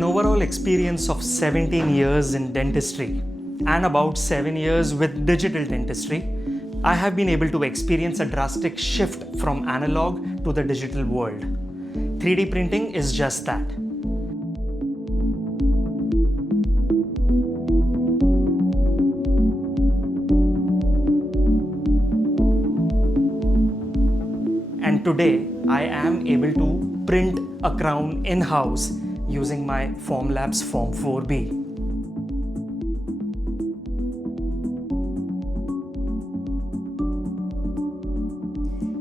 With an overall experience of 17 years in dentistry and about 7 years with digital dentistry, I have been able to experience a drastic shift from analog to the digital world. 3D printing is just that. And today, I am able to print a crown in-house using my Formlabs Form 4B.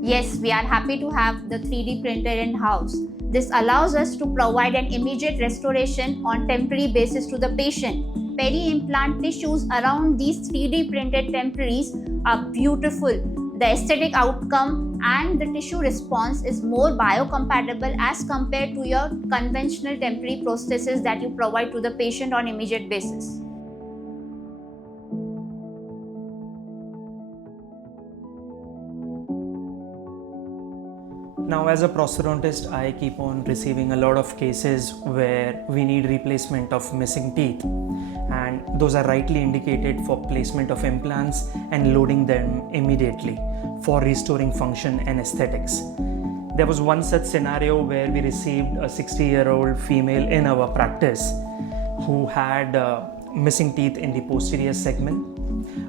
Yes, we are happy to have the 3D printer in-house. This allows us to provide an immediate restoration on temporary basis to the patient. Peri-implant tissues around these 3D printed temporaries are beautiful. The aesthetic outcome and the tissue response is more biocompatible as compared to your conventional temporary prosthesis that you provide to the patient on immediate basis. Now, as a prosthodontist, I keep on receiving a lot of cases where we need replacement of missing teeth, and those are rightly indicated for placement of implants and loading them immediately for restoring function and aesthetics. There was one such scenario where we received a 60-year-old female in our practice who had missing teeth in the posterior segment,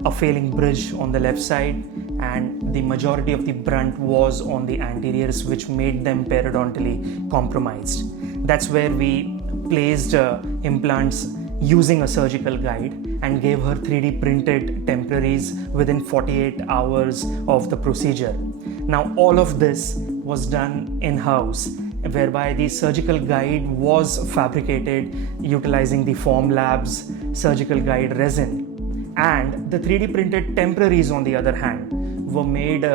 a failing bridge on the left side, and the majority of the brunt was on the anteriors, which made them periodontally compromised. That's where we placed implants using a surgical guide and gave her 3D printed temporaries within 48 hours of the procedure. Now, all of this was done in-house, whereby the surgical guide was fabricated utilizing the Formlabs surgical guide resin, and the 3D printed temporaries, on the other hand, were made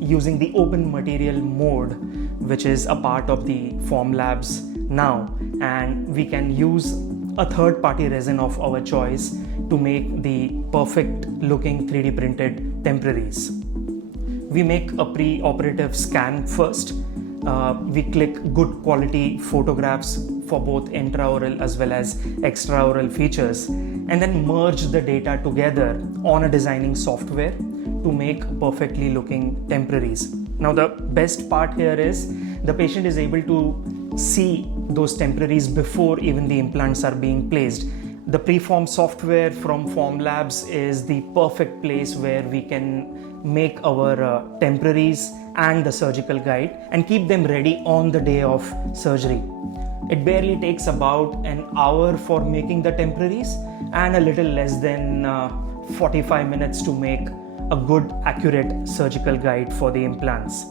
using the open material mode, which is a part of the Formlabs now, and we can use a third-party resin of our choice to make the perfect looking 3D printed temporaries. We make a pre-operative scan first. We click good quality photographs for both intraoral as well as extraoral features, and then merge the data together on a designing software to make perfectly looking temporaries. Now, the best part here is the patient is able to see those temporaries before even the implants are being placed. The preform software from Formlabs is the perfect place where we can make our temporaries and the surgical guide and keep them ready on the day of surgery. It barely takes about an hour for making the temporaries and a little less than 45 minutes to make a good, accurate surgical guide for the implants.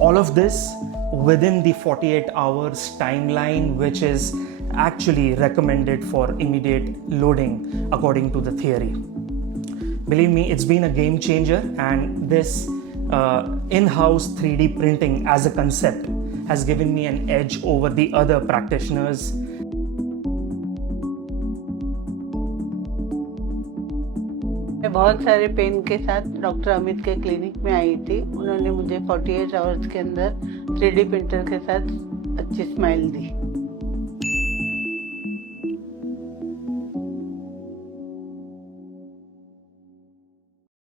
All of this within the 48 hours timeline, which is actually recommended for immediate loading according to the theory. Believe me, it's been a game changer, and this in-house 3D printing as a concept has given me an edge over the other practitioners. मैं बहुत सारे pen के साथ doctor Amit के clinic में आई थी। उन्होंने मुझे 48 आवर्स के अंदर 3D प्रिंटर के साथ अच्छी स्माइल दी।